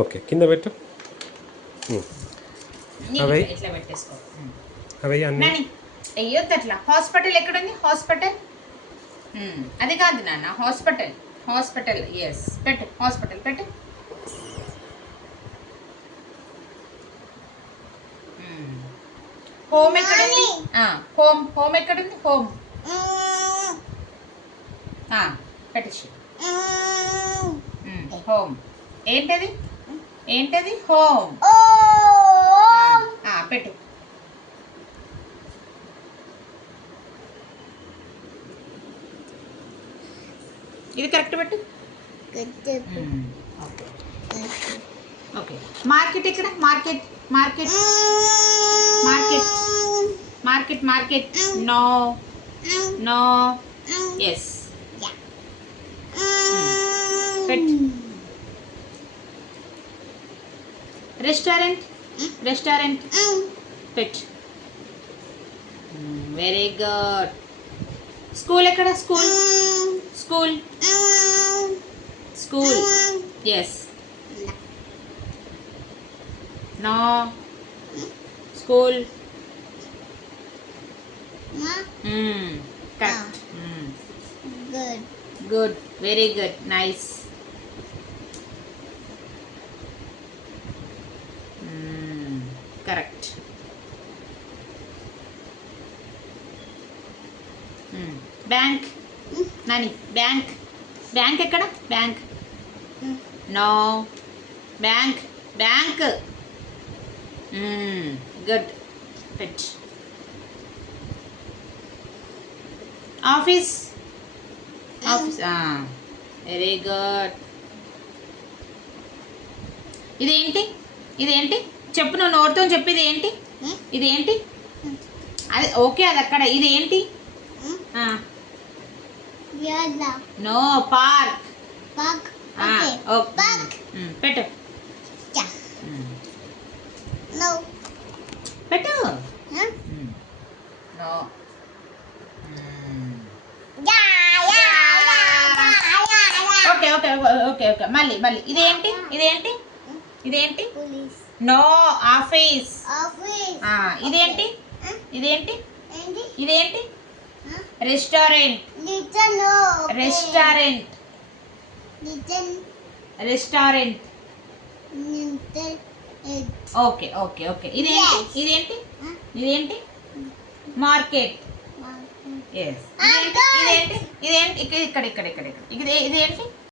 Okay, కింద పెట్టు. అవి ఇట్లా పెట్టేసుకో. అవి అన్నీ వెయ్యొద్దు అట్లా. హాస్పిటల్ ఎక్కడుంది? హాస్పిటల్ అది కాదు నాన్న, హాస్పిటల్. హాస్పిటల్ ఎస్, పెట్టు. హాస్పిటల్ పెట్టు. హోమ్ ఎక్కడుంది? హోమ్. హోమ్ ఎక్కడుంది? హోమ్ పెట్టేసి. హోమ్ ఏంటది? ఏంటది? హోమ్. పెట్టు. ఇది కరెక్ట్ పెట్టు. ఓకే. మార్కెట్ ఎక్కడ? Market. Market. Market. Market. Market. No. No. Yes. పెట్టు. రెస్టారెంట్. రెస్టారెంట్ పెట్టు. Very good. స్కూల్ ఎక్కడ? School. School. School yes. No. School. Correct. Good. Very good. Nice. Correct. Bank. Nani bank. Bank ఎక్కడ? Bank. No. Bank. Bank. Good. పెట్. Office. Office. Very good. ఇదేంటి? ఇదేంటి చెప్పు. నువ్వు నోటితో చెప్పు. ఇది ఏంటి? ఇదేంటి? అది ఓకే, అది అక్కడ. ఇది ఏంటి? నో. పార్క్. పెట్టు. పెట్టు. No. Okay okay okay okay. మళ్ళీ మళ్ళీ. ఇదేంటి? ఇదేంటి? ఇదేంటి? నో. ఆఫీస్. ఇదేంటి? ఇదేంటి? ఇదేంటి? Restaurant. Restaurant. Restaurant. Okay okay okay. ఇదేంటి? ఇదేంటి? ఇదేంటి? మార్కెట్. ఎస్. ఇదేంటి? ఇదేంటి? ఇదేంటి? ఇక్కడ ఇక్కడ ఇక్కడ ఇక్కడ. ఇదేంటి?